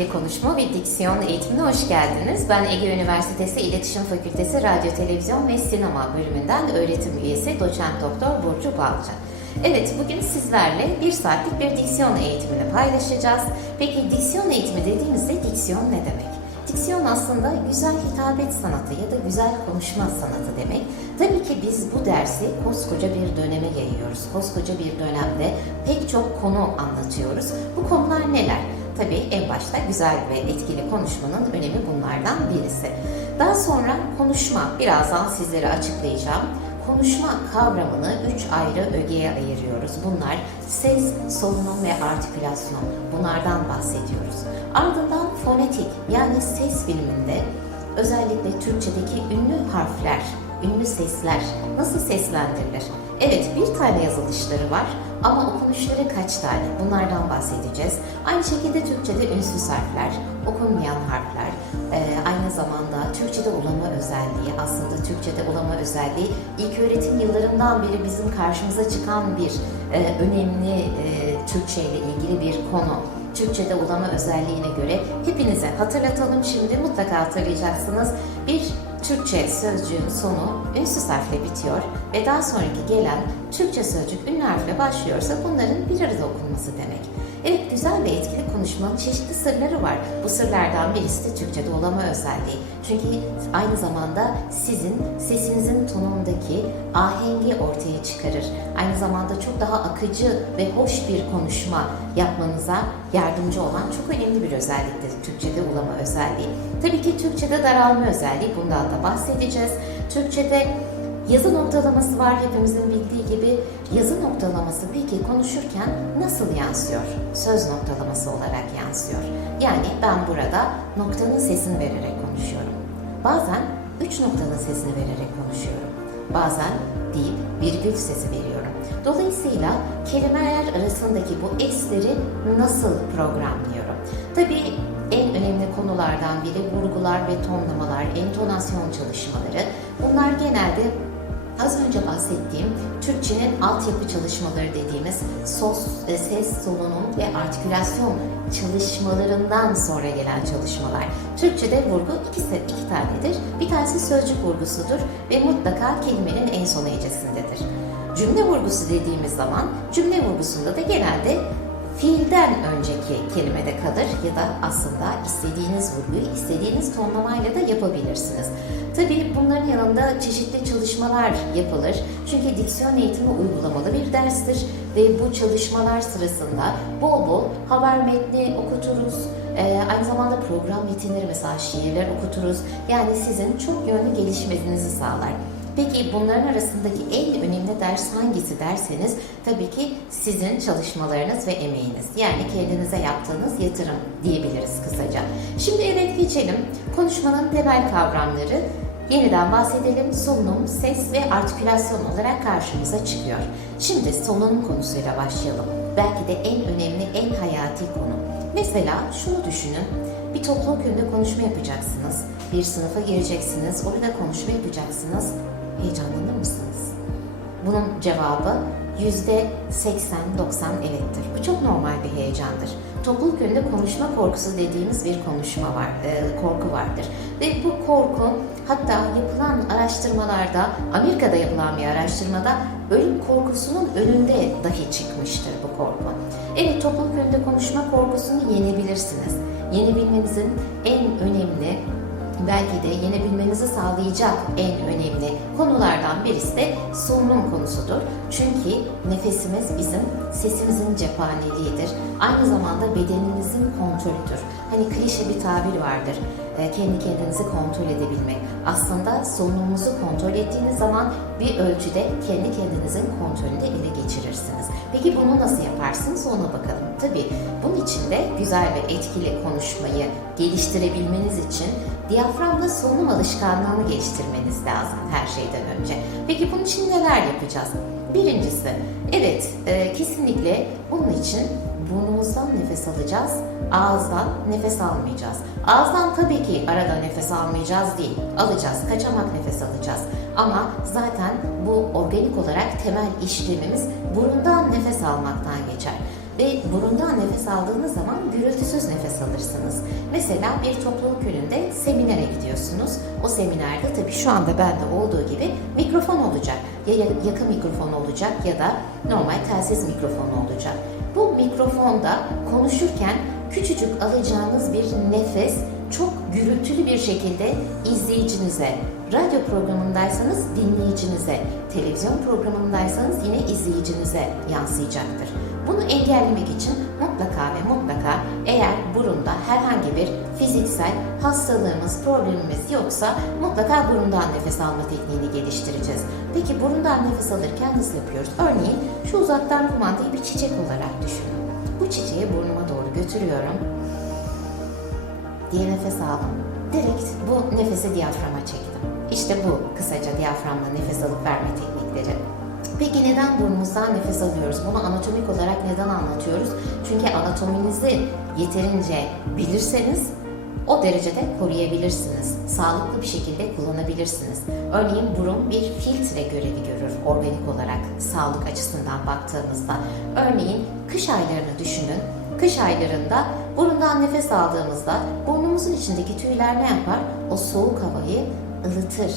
etkili konuşma ve diksiyon eğitimine hoş geldiniz. Ben Ege Üniversitesi İletişim Fakültesi Radyo, Televizyon ve Sinema bölümünden öğretim üyesi doçent doktor Burcu Balcı. Evet, bugün sizlerle bir saatlik bir diksiyon eğitimini paylaşacağız. Peki diksiyon eğitimi dediğimizde diksiyon ne demek? Diksiyon aslında güzel hitabet sanatı ya da güzel konuşma sanatı demek. Tabii ki biz bu dersi koskoca bir döneme yayıyoruz. Koskoca bir dönemde pek çok konu anlatıyoruz. Bu konular neler? Tabii en başta güzel ve etkili konuşmanın önemi bunlardan birisi. Daha sonra konuşma, birazdan sizlere açıklayacağım. Konuşma kavramını üç ayrı ögeye ayırıyoruz. Bunlar ses, solunum ve artikülasyon. Bunlardan bahsediyoruz. Ardından fonetik yani ses biliminde özellikle Türkçedeki ünlü harfler, ünlü sesler nasıl seslendirilir? Evet bir tane yazılışları var ama okunuşları kaç tane? Bunlardan bahsedeceğiz. Aynı şekilde Türkçede ünsüz harfler, okunmayan harfler, e, aynı zamanda Türkçede ulama özelliği, aslında Türkçede ulama özelliği ilk öğretim yıllarından beri bizim karşımıza çıkan bir e, önemli e, Türkçe ile ilgili bir konu. Türkçede ulama özelliğine göre hepinize hatırlatalım şimdi mutlaka hatırlayacaksınız. Bir Türkçe sözcüğün sonu ünsüz harfle bitiyor ve daha sonraki gelen Türkçe sözcük ünlü harfle başlıyorsa bunların bir arada okunması demek. Evet güzel ve etkili konuşmanın çeşitli sırları var. Bu sırlardan birisi de Türkçe'de olama özelliği. Çünkü aynı zamanda sizin sesinizin tonundaki ahengi ortaya çıkarır. Aynı zamanda çok daha akıcı ve hoş bir konuşma yapmanıza yardımcı olan çok önemli bir özelliktir Türkçe'de ulama özelliği. Tabii ki Türkçe'de daralma özelliği bundan da bahsedeceğiz. Türkçe'de Yazı noktalaması var hepimizin bildiği gibi. Yazı noktalaması peki konuşurken nasıl yansıyor? Söz noktalaması olarak yansıyor. Yani ben burada noktanın sesini vererek konuşuyorum. Bazen üç noktanın sesini vererek konuşuyorum. Bazen deyip virgül sesi veriyorum. Dolayısıyla kelimeler arasındaki bu esleri nasıl programlıyorum? Tabii en önemli konulardan biri vurgular ve tonlamalar, entonasyon çalışmaları. Bunlar genelde Az önce bahsettiğim Türkçenin altyapı çalışmaları dediğimiz sos, ses, solunum ve artikülasyon çalışmalarından sonra gelen çalışmalar. Türkçede vurgu ikisi, iki tanedir. Bir tanesi sözcük vurgusudur ve mutlaka kelimenin en son hecesindedir. Cümle vurgusu dediğimiz zaman cümle vurgusunda da genelde fiilden önceki kelimede kalır ya da aslında istediğiniz vurguyu istediğiniz tonlamayla da yapabilirsiniz. Tabii bunların yanında çeşitli çalışmalar yapılır. Çünkü diksiyon eğitimi uygulamalı bir derstir ve bu çalışmalar sırasında bol bol haber metni okuturuz. Ee, aynı zamanda program metinleri mesela şiirler okuturuz. Yani sizin çok yönlü gelişmenizi sağlar. Peki bunların arasındaki en önemli ders hangisi derseniz tabii ki sizin çalışmalarınız ve emeğiniz. Yani kendinize yaptığınız yatırım diyebiliriz kısaca. Şimdi evet geçelim. Konuşmanın temel kavramları Yeniden bahsedelim. Solunum, ses ve artikülasyon olarak karşımıza çıkıyor. Şimdi solunum konusuyla başlayalım. Belki de en önemli, en hayati konu. Mesela şunu düşünün. Bir topluluk önünde konuşma yapacaksınız. Bir sınıfa gireceksiniz. Orada konuşma yapacaksınız. Heyecanlanır mısınız? Bunun cevabı yüzde 80-90 evettir. Bu çok normal bir heyecandır. Topluluk önünde konuşma korkusu dediğimiz bir konuşma var, e, korku vardır. Ve bu korku hatta yapılan araştırmalarda, Amerika'da yapılan bir araştırmada ölüm korkusunun önünde dahi çıkmıştır bu korku. Evet topluluk önünde konuşma korkusunu yenebilirsiniz. Yenebilmenizin en önemli belki de yenebilmenizi sağlayacak en önemli konulardan birisi de solunum konusudur. Çünkü nefesimiz bizim sesimizin cephaneliğidir. Aynı zamanda bedeninizin kontrolüdür. Hani klişe bir tabir vardır. E, kendi kendinizi kontrol edebilmek. Aslında solunumunuzu kontrol ettiğiniz zaman bir ölçüde kendi kendinizin kontrolünü de ele geçirirsiniz. Peki bunu nasıl yaparsınız ona bakalım. Tabii bunun için de güzel ve etkili konuşmayı geliştirebilmeniz için diyaframla solunum alışkanlığını geliştirmeniz lazım her şeyden önce. Peki bunun için neler yapacağız? Birincisi, evet e, kesinlikle bunun için burnumuzdan nefes alacağız, ağızdan nefes almayacağız. Ağızdan tabii ki arada nefes almayacağız değil, alacağız, kaçamak nefes alacağız. Ama zaten bu organik olarak temel işlemimiz burundan nefes almaktan geçer. ve burundan nefes aldığınız zaman gürültüsüz nefes alırsınız. Mesela bir topluluk önünde seminere gidiyorsunuz. O seminerde tabii şu anda bende olduğu gibi mikrofon olacak. Ya ya- yakın mikrofon olacak ya da normal telsiz mikrofonu olacak. Bu mikrofonda konuşurken küçücük alacağınız bir nefes çok gürültülü bir şekilde izleyicinize, radyo programındaysanız dinleyicinize, televizyon programındaysanız yine izleyicinize yansıyacaktır. Bunu engellemek için mutlaka ve mutlaka eğer burunda herhangi bir fiziksel hastalığımız, problemimiz yoksa mutlaka burundan nefes alma tekniğini geliştireceğiz. Peki burundan nefes alırken nasıl yapıyoruz? Örneğin şu uzaktan kumandayı bir çiçek olarak düşünün. Bu çiçeği burnuma doğru götürüyorum diye nefes aldım. Direkt bu nefesi diyaframa çektim. İşte bu kısaca diyaframla nefes alıp verme teknikleri. Peki neden burnumuzdan nefes alıyoruz? Bunu anatomik olarak neden anlatıyoruz? Çünkü anatominizi yeterince bilirseniz o derecede koruyabilirsiniz. Sağlıklı bir şekilde kullanabilirsiniz. Örneğin burun bir filtre görevi görür organik olarak sağlık açısından baktığımızda. Örneğin kış aylarını düşünün. Kış aylarında burundan nefes aldığımızda burnumuzun içindeki tüyler ne yapar? O soğuk havayı ılıtır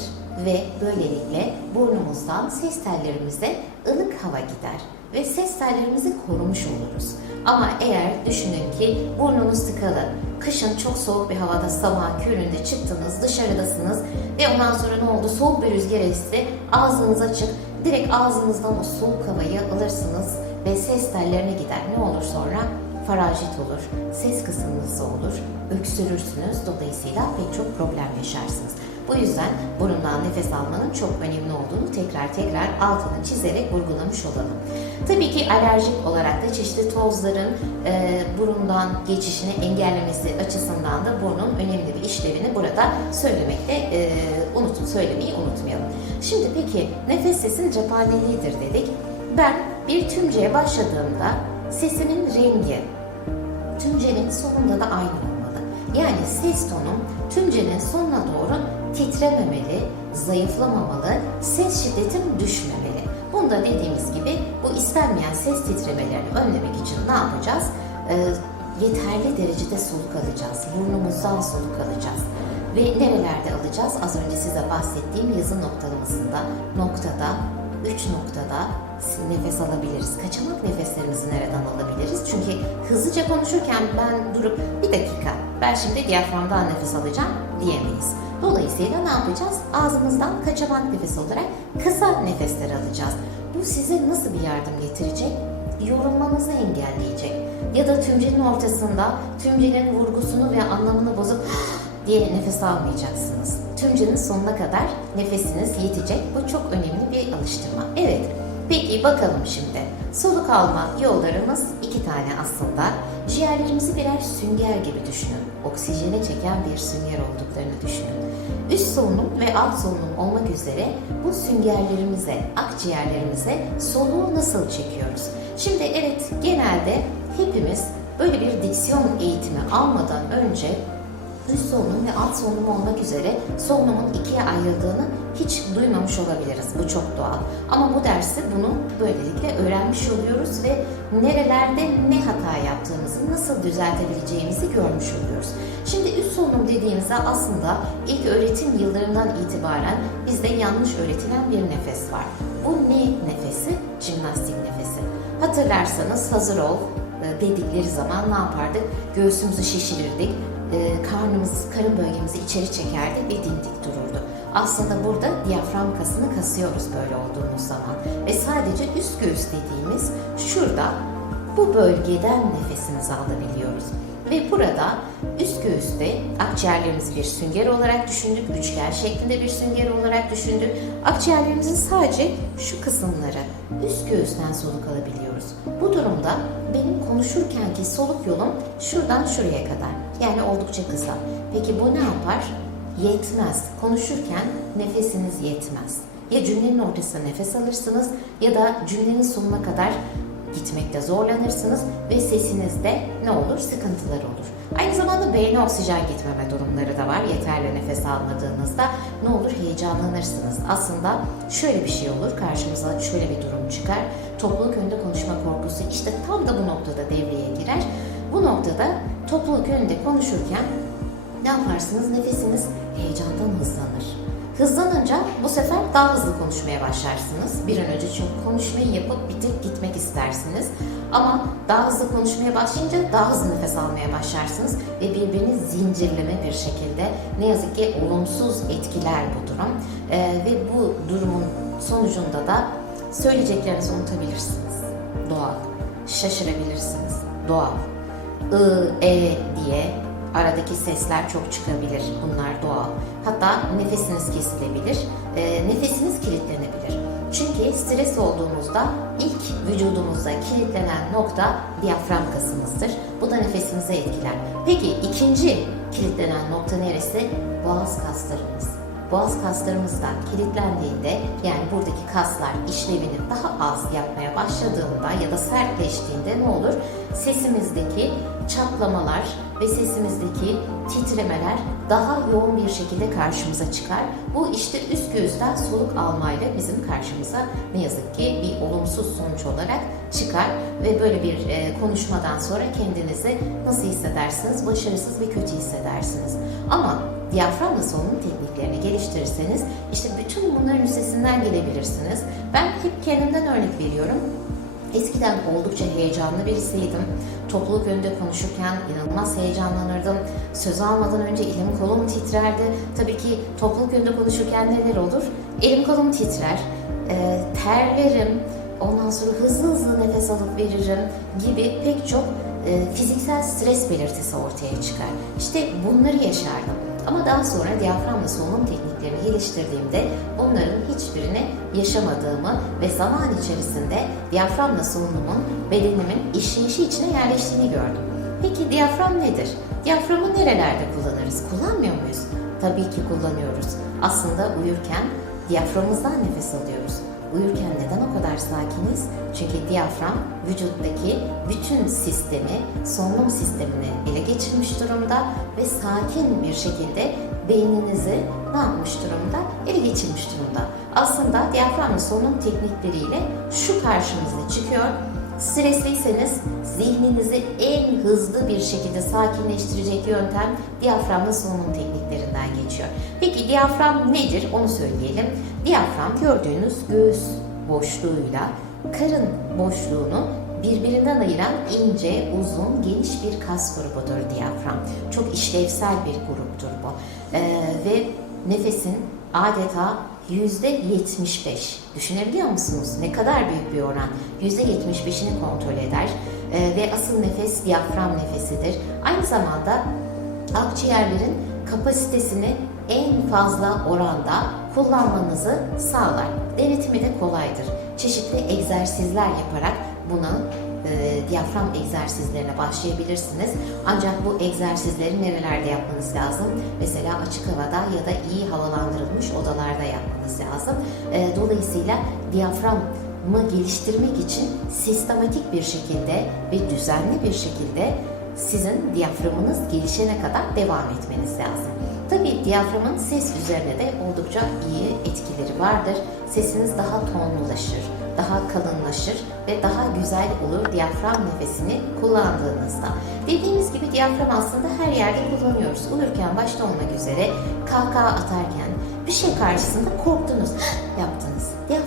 ve böylelikle burnumuzdan ses tellerimize ılık hava gider ve ses tellerimizi korumuş oluruz. Ama eğer düşünün ki burnunuz tıkalı, kışın çok soğuk bir havada sabah köründe çıktınız, dışarıdasınız ve ondan sonra ne oldu? Soğuk bir rüzgar esti, ağzınız açık, direkt ağzınızdan o soğuk havayı alırsınız ve ses tellerine gider. Ne olur sonra? Faranjit olur, ses kısıntısı olur, öksürürsünüz. Dolayısıyla pek çok problem yaşarsınız. Bu yüzden burundan nefes almanın çok önemli olduğunu tekrar tekrar altını çizerek vurgulamış olalım. Tabii ki alerjik olarak da çeşitli tozların e, burundan geçişini engellemesi açısından da burnun önemli bir işlevini burada söylemekte e, unutun, söylemeyi unutmayalım. Şimdi peki nefes sesin cephaneliğidir dedik. Ben bir tümceye başladığımda sesimin rengi tümcenin sonunda da aynı olmalı. Yani ses tonum tümcenin sonuna doğru titrememeli, zayıflamamalı, ses şiddetim düşmemeli. Bunda dediğimiz gibi bu istenmeyen ses titremelerini önlemek için ne yapacağız? Ee, yeterli derecede soluk alacağız. Burnumuzdan soluk alacağız. Ve nerelerde alacağız? Az önce size bahsettiğim yazı noktalamasında, noktada, üç noktada nefes alabiliriz. Kaçamak nefeslerimizi nereden alabiliriz? Çünkü hızlıca konuşurken ben durup bir dakika ben şimdi diyaframdan nefes alacağım diyemeyiz. Dolayısıyla ne yapacağız? Ağzımızdan kaçamak nefes olarak kısa nefesler alacağız. Bu size nasıl bir yardım getirecek? Yorulmanızı engelleyecek. Ya da tümcenin ortasında tümcenin vurgusunu ve anlamını bozup diye nefes almayacaksınız. Tümcenin sonuna kadar nefesiniz yetecek. Bu çok önemli bir alıştırma. Evet, peki bakalım şimdi. Soluk alma yollarımız iki tane aslında. Ciğerlerimizi birer sünger gibi düşünün. Oksijene çeken bir sünger olduklarını düşünün. Üst solunum ve alt solunum olmak üzere bu süngerlerimize, akciğerlerimize soluğu nasıl çekiyoruz? Şimdi evet genelde hepimiz böyle bir diksiyon eğitimi almadan önce üst solunum ve alt solunum olmak üzere solunumun ikiye ayrıldığını hiç duymamış olabiliriz. Bu çok doğal. Ama bu derste bunu böylelikle öğrenmiş oluyoruz ve nerelerde ne hata yaptığımızı, nasıl düzeltebileceğimizi görmüş oluyoruz. Şimdi üst solunum dediğimizde aslında ilk öğretim yıllarından itibaren bizde yanlış öğretilen bir nefes var. Bu ne nefesi? Jimnastik nefesi. Hatırlarsanız hazır ol e, dedikleri zaman ne yapardık? Göğsümüzü şişirirdik, e, karnımız, karın bölgemizi içeri çekerdi ve dimdik dururdu. Aslında burada diyafram kasını kasıyoruz böyle olduğumuz zaman. Ve sadece üst göğüs dediğimiz şurada bu bölgeden nefesimizi alabiliyoruz. Ve burada üst göğüste akciğerlerimizi bir sünger olarak düşündük, üçgen şeklinde bir sünger olarak düşündük. Akciğerlerimizin sadece şu kısımları üst göğüsten soluk alabiliyoruz. Bu durumda benim konuşurkenki soluk yolum şuradan şuraya kadar. Yani oldukça kısa. Peki bu ne yapar? Yetmez. Konuşurken nefesiniz yetmez. Ya cümlenin ortasına nefes alırsınız ya da cümlenin sonuna kadar gitmekte zorlanırsınız ve sesinizde ne olur? Sıkıntılar olur. Aynı zamanda beyne oksijen gitmeme durumları da var. Yeterli nefes almadığınızda ne olur? Heyecanlanırsınız. Aslında şöyle bir şey olur. Karşımıza şöyle bir durum çıkar. Topluluk önünde konuşma korkusu işte tam da bu noktada devreye girer. Bu noktada topluluk önünde konuşurken ne yaparsınız? Nefesiniz heyecandan hızlanır. Hızlanınca bu sefer daha hızlı konuşmaya başlarsınız. Bir an önce çünkü konuşmayı yapıp bitip gitmek istersiniz. Ama daha hızlı konuşmaya başlayınca daha hızlı nefes almaya başlarsınız ve birbirini zincirleme bir şekilde ne yazık ki olumsuz etkiler bu durum. Ee, ve bu durumun sonucunda da söyleyeceklerinizi unutabilirsiniz. Doğal. Şaşırabilirsiniz. Doğal. I, E diye aradaki sesler çok çıkabilir. Bunlar doğal. Hatta nefesiniz kesilebilir. e, nefesiniz kilitlenebilir. Çünkü stres olduğumuzda ilk vücudumuzda kilitlenen nokta diyafram kasımızdır. Bu da nefesimizi etkiler. Peki ikinci kilitlenen nokta neresi? Boğaz kaslarımız. Boğaz kaslarımızdan kilitlendiğinde yani buradaki kaslar işlevini daha az yapmaya başladığında ya da sertleştiğinde ne olur? Sesimizdeki çatlamalar ve sesimizdeki titremeler daha yoğun bir şekilde karşımıza çıkar. Bu işte üst göğüsten soluk almayla bizim karşımıza ne yazık ki bir olumsuz sonuç olarak çıkar ve böyle bir e, konuşmadan sonra kendinizi nasıl hissedersiniz? Başarısız ve kötü hissedersiniz. Ama diyaframla solunum tekniklerini geliştirirseniz işte bütün bunların üstesinden gelebilirsiniz. Ben hep kendimden örnek veriyorum. Eskiden oldukça heyecanlı birisiydim. Topluluk önünde konuşurken inanılmaz heyecanlanırdım. Söz almadan önce elim kolum titrerdi. Tabii ki topluluk önünde konuşurken neler olur? Elim kolum titrer, e, terlerim, ondan sonra hızlı hızlı nefes alıp veririm gibi pek çok e, fiziksel stres belirtisi ortaya çıkar. İşte bunları yaşardım. Ama daha sonra diyaframla solunum tekniklerini geliştirdiğimde bunların hiçbirini yaşamadığımı ve zaman içerisinde diyaframla solunumun bedenimin işleyişi içine yerleştiğini gördüm. Peki diyafram nedir? Diyaframı nerelerde kullanırız? Kullanmıyor muyuz? Tabii ki kullanıyoruz. Aslında uyurken diyaframımızdan nefes alıyoruz. Uyurken neden kadar sakiniz? Çünkü diyafram vücuttaki bütün sistemi, solunum sistemini ele geçirmiş durumda ve sakin bir şekilde beyninizi ne yapmış durumda? Ele geçirmiş durumda. Aslında diyaframlı solunum teknikleriyle şu karşımıza çıkıyor. Stresliyseniz zihninizi en hızlı bir şekilde sakinleştirecek yöntem diyaframlı solunum tekniklerinden geçiyor. Peki diyafram nedir? Onu söyleyelim. Diyafram gördüğünüz göğüs boşluğuyla karın boşluğunu birbirinden ayıran ince, uzun, geniş bir kas grubudur diyafram. Çok işlevsel bir gruptur bu. Ee, ve nefesin adeta yüzde 75. Düşünebiliyor musunuz? Ne kadar büyük bir oran. Yüzde 75'ini kontrol eder. Ee, ve asıl nefes diyafram nefesidir. Aynı zamanda akciğerlerin kapasitesini en fazla oranda kullanmanızı sağlar. Denetimi de kolaydır. Çeşitli egzersizler yaparak buna e, diyafram egzersizlerine başlayabilirsiniz. Ancak bu egzersizleri nerelerde yapmanız lazım? Mesela açık havada ya da iyi havalandırılmış odalarda yapmanız lazım. E, dolayısıyla diyaframı geliştirmek için sistematik bir şekilde ve düzenli bir şekilde sizin diyaframınız gelişene kadar devam etmeniz lazım. Tabii diyaframın ses üzerine de oldukça iyi etkileri vardır. Sesiniz daha tonlulaşır, daha kalınlaşır ve daha güzel olur diyafram nefesini kullandığınızda. Dediğimiz gibi diyafram aslında her yerde kullanıyoruz. Uyurken başta olmak üzere kahkaha atarken bir şey karşısında korktunuz, yaptınız. Diyafram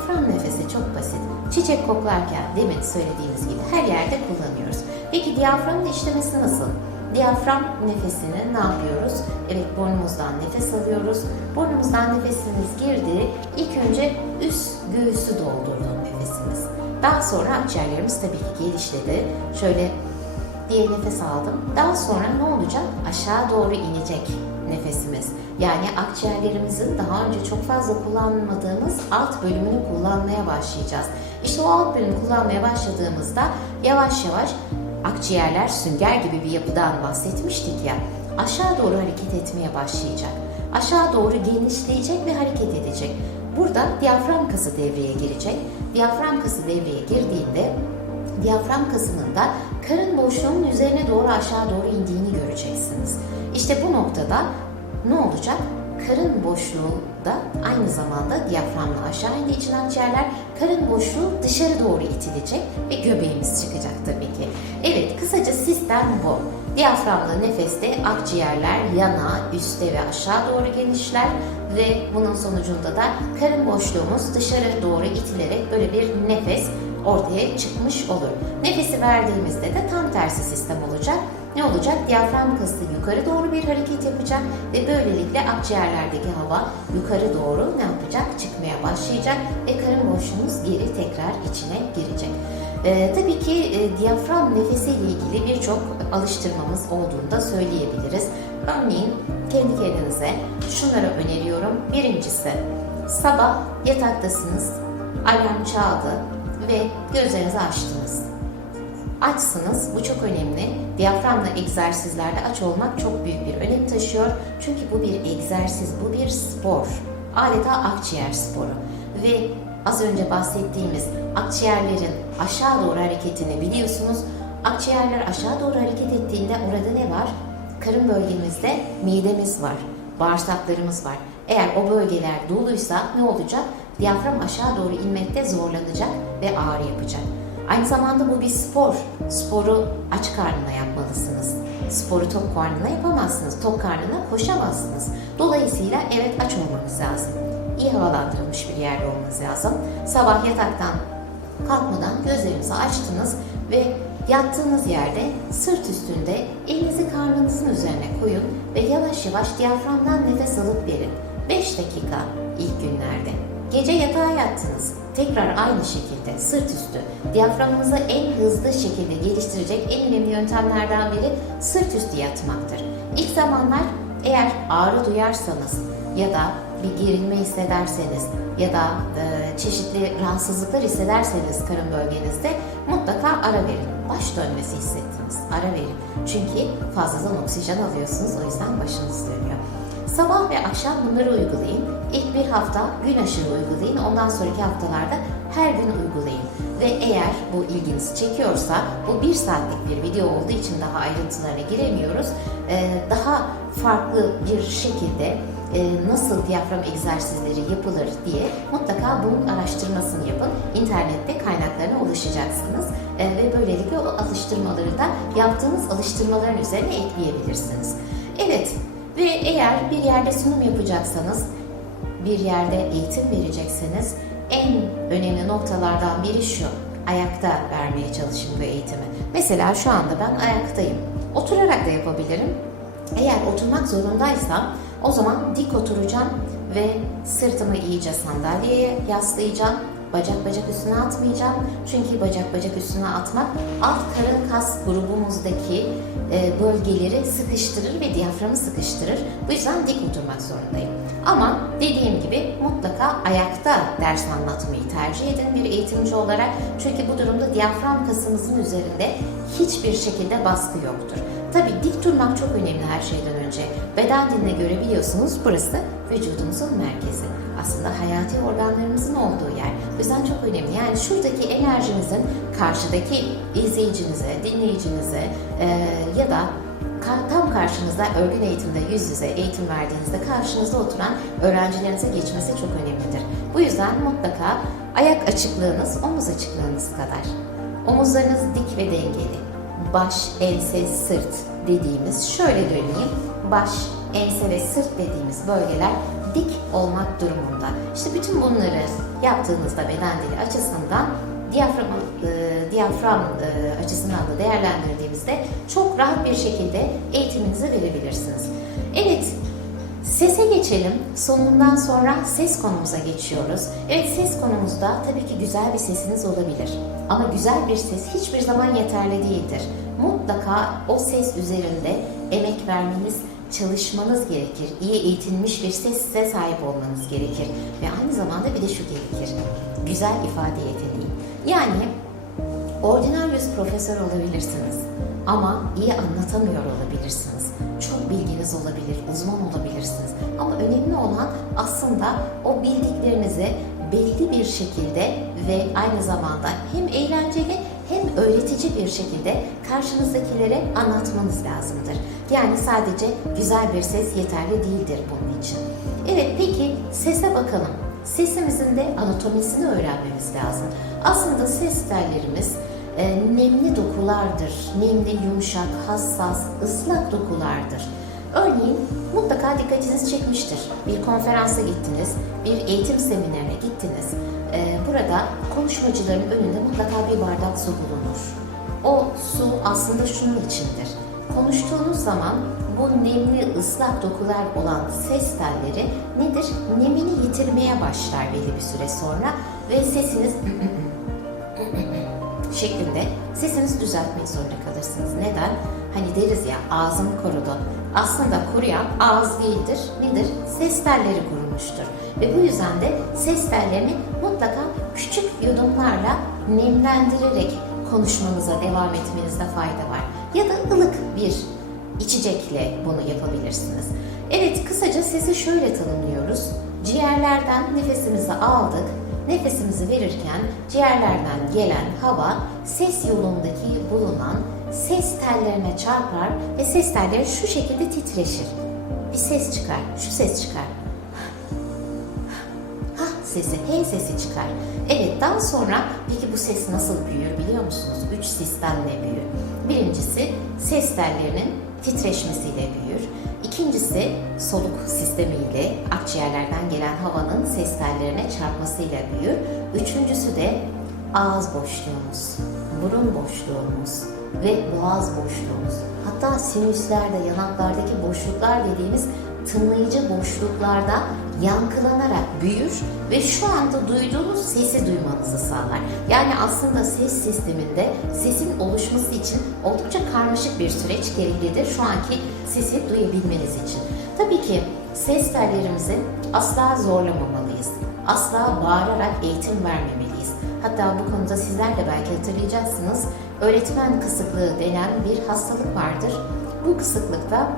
çok basit. Çiçek koklarken demin söylediğimiz gibi her yerde kullanıyoruz. Peki diyaframın işlemesi nasıl? Diyafram nefesini ne yapıyoruz? Evet burnumuzdan nefes alıyoruz. Burnumuzdan nefesimiz girdi. İlk önce üst göğüsü doldurdu nefesimiz. Daha sonra akciğerlerimiz tabii ki gelişledi. Şöyle diye nefes aldım. Daha sonra ne olacak? Aşağı doğru inecek nefesimiz. Yani akciğerlerimizin daha önce çok fazla kullanmadığımız alt bölümünü kullanmaya başlayacağız. İşte o alt bölümü kullanmaya başladığımızda yavaş yavaş akciğerler sünger gibi bir yapıdan bahsetmiştik ya aşağı doğru hareket etmeye başlayacak. Aşağı doğru genişleyecek ve hareket edecek. Burada diyafram kası devreye girecek. Diyafram kası devreye girdiğinde diyafram kasının da karın boşluğunun üzerine doğru aşağı doğru indiğini göreceksiniz. İşte bu noktada ne olacak? Karın boşluğu da aynı zamanda diyaframla aşağı indiği için akciğerler karın boşluğu dışarı doğru itilecek ve göbeğimiz çıkacak tabii ki. Evet kısaca sistem bu. Diyaframla nefeste akciğerler yana, üste ve aşağı doğru genişler ve bunun sonucunda da karın boşluğumuz dışarı doğru itilerek böyle bir nefes ortaya çıkmış olur. Nefesi verdiğimizde de tam tersi sistem olacak. Ne olacak? Diyafram kası yukarı doğru bir hareket yapacak ve böylelikle akciğerlerdeki hava yukarı doğru ne yapacak? Çıkmaya başlayacak ve karın boşluğumuz geri tekrar içine girecek. Ee, tabii ki e, diyafram nefesiyle ilgili birçok alıştırmamız olduğunu da söyleyebiliriz. Örneğin kendi kendinize şunları öneriyorum. Birincisi sabah yataktasınız, alarm çaldı ve gözlerinizi açtınız. Açsınız, bu çok önemli. Diyaframla egzersizlerde aç olmak çok büyük bir önem taşıyor. Çünkü bu bir egzersiz, bu bir spor. Adeta akciğer sporu. Ve az önce bahsettiğimiz akciğerlerin aşağı doğru hareketini biliyorsunuz. Akciğerler aşağı doğru hareket ettiğinde orada ne var? Karın bölgemizde midemiz var, bağırsaklarımız var. Eğer o bölgeler doluysa ne olacak? Diyafram aşağı doğru inmekte zorlanacak ve ağrı yapacak. Aynı zamanda bu bir spor. Sporu aç karnına yapmalısınız. Sporu tok karnına yapamazsınız. Tok karnına koşamazsınız. Dolayısıyla evet aç olmanız lazım. İyi havalandırılmış bir yerde olmanız lazım. Sabah yataktan kalkmadan gözlerinizi açtınız ve yattığınız yerde sırt üstünde elinizi karnınızın üzerine koyun ve yavaş yavaş diyaframdan nefes alıp verin. 5 dakika ilk günlerde. Gece yatağa yattınız. Tekrar aynı şekilde sırt üstü. Diyaframınızı en hızlı şekilde geliştirecek en önemli yöntemlerden biri sırt üstü yatmaktır. İlk zamanlar eğer ağrı duyarsanız ya da bir gerilme hissederseniz ya da e, çeşitli rahatsızlıklar hissederseniz karın bölgenizde mutlaka ara verin. Baş dönmesi hissettiniz. Ara verin. Çünkü fazladan oksijen alıyorsunuz o yüzden başınız dönüyor. Sabah ve akşam bunları uygulayın. İlk bir hafta gün aşırı uygulayın. Ondan sonraki haftalarda her gün uygulayın. Ve eğer bu ilginizi çekiyorsa, bu bir saatlik bir video olduğu için daha ayrıntılarına giremiyoruz. Ee, Daha farklı bir şekilde e, nasıl diyafram egzersizleri yapılır diye mutlaka bunun araştırmasını yapın. İnternette kaynaklarına ulaşacaksınız Ee, ve böylelikle o alıştırmaları da yaptığınız alıştırmaların üzerine ekleyebilirsiniz. Evet, ve eğer bir yerde sunum yapacaksanız, bir yerde eğitim verecekseniz en önemli noktalardan biri şu. Ayakta vermeye çalışın bu eğitimi. Mesela şu anda ben ayaktayım. Oturarak da yapabilirim. Eğer oturmak zorundaysam o zaman dik oturacağım ve sırtımı iyice sandalyeye yaslayacağım. Bacak bacak üstüne atmayacağım. Çünkü bacak bacak üstüne atmak alt karın kas grubumuzdaki e, bölgeleri sıkıştırır ve diyaframı sıkıştırır. Bu yüzden dik oturmak zorundayım. Ama dediğim gibi mutlaka ayakta ders anlatmayı tercih edin bir eğitimci olarak. Çünkü bu durumda diyafram kasımızın üzerinde hiçbir şekilde baskı yoktur. Tabii dik durmak çok önemli her şeyden önce. Beden diline göre biliyorsunuz burası vücudumuzun merkezi. Aslında hayati organlarımızın olduğu yer. O yüzden çok önemli. Yani şuradaki enerjinizin karşıdaki izleyicinize, dinleyicinize e, ya da tam karşınızda örgün eğitimde yüz yüze eğitim verdiğinizde karşınızda oturan öğrencilerinize geçmesi çok önemlidir. Bu yüzden mutlaka ayak açıklığınız omuz açıklığınız kadar. Omuzlarınız dik ve dengeli. Baş, ense, sırt dediğimiz şöyle döneyim. Baş, ense ve sırt dediğimiz bölgeler dik olmak durumunda. İşte bütün bunları yaptığınızda beden dili açısından diyafram, e, diyafram e, açısından da değerlendirdiğimizde çok rahat bir şekilde eğitiminizi verebilirsiniz. Evet, Sese geçelim. Sonundan sonra ses konumuza geçiyoruz. Evet ses konumuzda tabii ki güzel bir sesiniz olabilir. Ama güzel bir ses hiçbir zaman yeterli değildir. Mutlaka o ses üzerinde emek vermeniz, çalışmanız gerekir. İyi eğitilmiş bir sese sahip olmanız gerekir. Ve aynı zamanda bir de şu gerekir. Güzel ifade yeteneği. Yani Ordinarius profesör olabilirsiniz ama iyi anlatamıyor olabilirsiniz. Çok bilginiz olabilir, uzman olabilirsiniz. Ama önemli olan aslında o bildiklerinizi belli bir şekilde ve aynı zamanda hem eğlenceli hem öğretici bir şekilde karşınızdakilere anlatmanız lazımdır. Yani sadece güzel bir ses yeterli değildir bunun için. Evet peki sese bakalım. Sesimizin de anatomisini öğrenmemiz lazım. Aslında ses tellerimiz e, nemli dokulardır. Nemli, yumuşak, hassas, ıslak dokulardır. Örneğin mutlaka dikkatiniz çekmiştir. Bir konferansa gittiniz, bir eğitim seminerine gittiniz. E, burada konuşmacıların önünde mutlaka bir bardak su bulunur. O su aslında şunun içindir. Konuştuğunuz zaman bu nemli ıslak dokular olan ses telleri nedir? Nemini yitirmeye başlar belli bir süre sonra ve sesiniz şeklinde sesinizi düzeltmek zorunda kalırsınız. Neden? Hani deriz ya ağzım kurudu. Aslında kuruyan ağız değildir. Nedir? Ses telleri kurumuştur. Ve bu yüzden de ses tellerini küçük yudumlarla nemlendirerek konuşmanıza devam etmenizde fayda var. Ya da ılık bir içecekle bunu yapabilirsiniz. Evet kısaca sesi şöyle tanımlıyoruz. Ciğerlerden nefesimizi aldık. Nefesimizi verirken ciğerlerden gelen hava ses yolundaki bulunan ses tellerine çarpar ve ses telleri şu şekilde titreşir. Bir ses çıkar, şu ses çıkar. Hah sesi, hey sesi çıkar. Evet daha sonra peki bu ses nasıl büyür biliyor musunuz? Üç sistemle büyür. Birincisi ses tellerinin titreşmesiyle büyür. İkincisi soluk sistemiyle akciğerlerden gelen havanın ses tellerine çarpmasıyla büyür. Üçüncüsü de ağız boşluğumuz, burun boşluğumuz ve boğaz boşluğumuz. Hatta sinüslerde, yanaklardaki boşluklar dediğimiz tınlayıcı boşluklarda yankılanarak büyür ve şu anda duyduğunuz sesi duymanızı sağlar. Yani aslında ses sisteminde sesin oluşması için oldukça karmaşık bir süreç gereklidir şu anki sesi duyabilmeniz için. Tabii ki ses tellerimizi asla zorlamamalıyız. Asla bağırarak eğitim vermemeliyiz. Hatta bu konuda sizler de belki hatırlayacaksınız. Öğretmen kısıklığı denen bir hastalık vardır. Bu kısıklıkta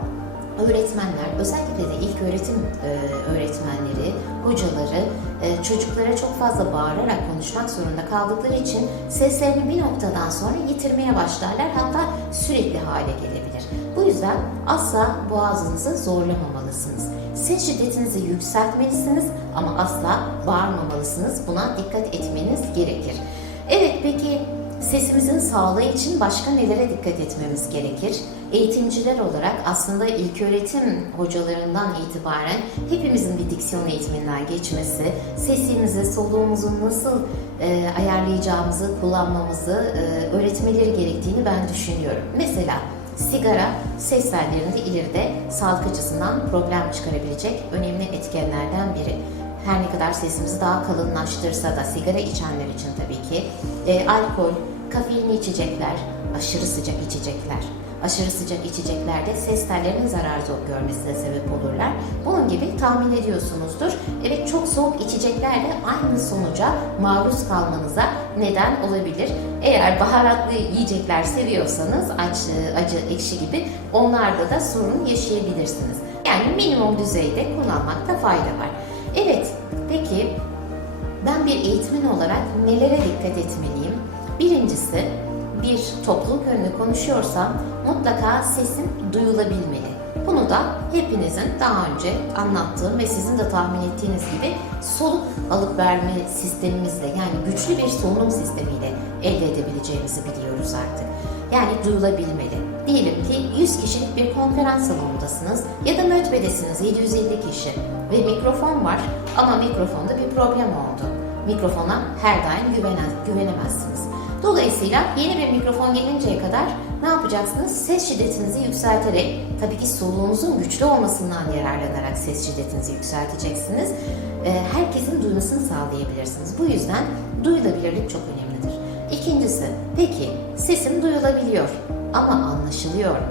öğretmenler, özellikle de ilk öğretim e, öğretmenleri, hocaları e, çocuklara çok fazla bağırarak konuşmak zorunda kaldıkları için seslerini bir noktadan sonra yitirmeye başlarlar hatta sürekli hale gelebilir. Bu yüzden asla boğazınızı zorlamamalısınız. Ses şiddetinizi yükseltmelisiniz ama asla bağırmamalısınız. Buna dikkat etmeniz gerekir. Evet peki sesimizin sağlığı için başka nelere dikkat etmemiz gerekir? Eğitimciler olarak aslında ilköğretim hocalarından itibaren hepimizin bir diksiyon eğitiminden geçmesi, sesimizi, soluğumuzu nasıl e, ayarlayacağımızı, kullanmamızı e, öğretmeleri gerektiğini ben düşünüyorum. Mesela sigara ses tellerinde ileride sağlık açısından problem çıkarabilecek önemli etkenlerden biri. Her ne kadar sesimizi daha kalınlaştırsa da sigara içenler için tabii ki e, alkol, kafeinli içecekler, aşırı sıcak içecekler, aşırı sıcak içeceklerde ses tellerinin zarar görmesine sebep olurlar. Bunun gibi tahmin ediyorsunuzdur. Evet çok soğuk içecekler de aynı sonuca maruz kalmanıza neden olabilir. Eğer baharatlı yiyecekler seviyorsanız acı, acı, ekşi gibi onlarda da sorun yaşayabilirsiniz. Yani minimum düzeyde kullanmakta fayda var. Evet, peki ben bir eğitmen olarak nelere dikkat etmeliyim? Birincisi, bir topluluk önünde konuşuyorsam mutlaka sesim duyulabilmeli. Bunu da hepinizin daha önce anlattığım ve sizin de tahmin ettiğiniz gibi soluk alıp verme sistemimizle yani güçlü bir solunum sistemiyle elde edebileceğimizi biliyoruz artık. Yani duyulabilmeli. Diyelim ki 100 kişilik bir konferans salonundasınız ya da mötbedesiniz 750 kişi ve mikrofon var ama mikrofonda bir problem oldu. Mikrofona her daim güvenemezsiniz. Dolayısıyla yeni bir mikrofon gelinceye kadar ne yapacaksınız? Ses şiddetinizi yükselterek, tabii ki soluğunuzun güçlü olmasından yararlanarak ses şiddetinizi yükselteceksiniz. Ee, herkesin duymasını sağlayabilirsiniz. Bu yüzden duyulabilirlik çok önemlidir. İkincisi, peki sesim duyulabiliyor ama anlaşılıyor mu?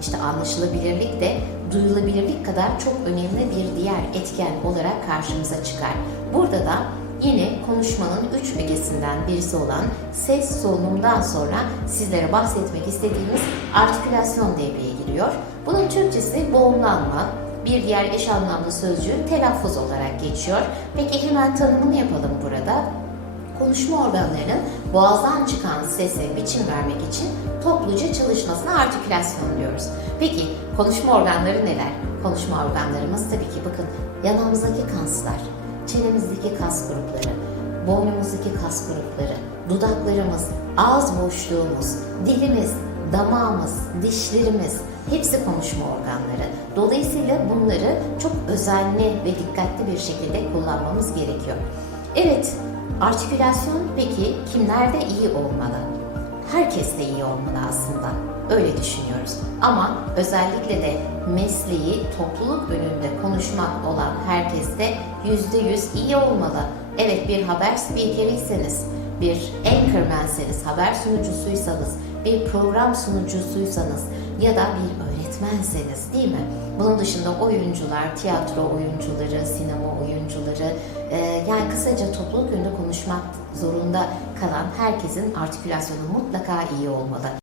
İşte anlaşılabilirlik de duyulabilirlik kadar çok önemli bir diğer etken olarak karşımıza çıkar. Burada da yine konuşmanın üç ögesinden birisi olan ses solunumdan sonra sizlere bahsetmek istediğimiz artikülasyon devreye giriyor. Bunun Türkçesi boğumlanma, bir diğer eş anlamlı sözcüğü telaffuz olarak geçiyor. Peki hemen tanımını yapalım burada konuşma organlarının boğazdan çıkan sese biçim vermek için topluca çalışmasına artikülasyon diyoruz. Peki konuşma organları neler? Konuşma organlarımız tabii ki bakın yanağımızdaki kaslar, çenemizdeki kas grupları, boynumuzdaki kas grupları, dudaklarımız, ağız boşluğumuz, dilimiz, damağımız, dişlerimiz hepsi konuşma organları. Dolayısıyla bunları çok özenli ve dikkatli bir şekilde kullanmamız gerekiyor. Evet, artikülasyon peki kimlerde iyi olmalı? Herkes de iyi olmalı aslında. Öyle düşünüyoruz. Ama özellikle de mesleği topluluk önünde konuşmak olan herkes de yüzde yüz iyi olmalı. Evet bir haber spikeriyseniz, bir anchormanseniz, haber sunucusuysanız, bir program sunucusuysanız ya da bir öğretmenseniz değil mi? Bunun dışında oyuncular, tiyatro oyuncuları, sinema oyuncuları, e, yani kısaca topluluk önünde konuşmak zorunda kalan herkesin artikülasyonu mutlaka iyi olmalı.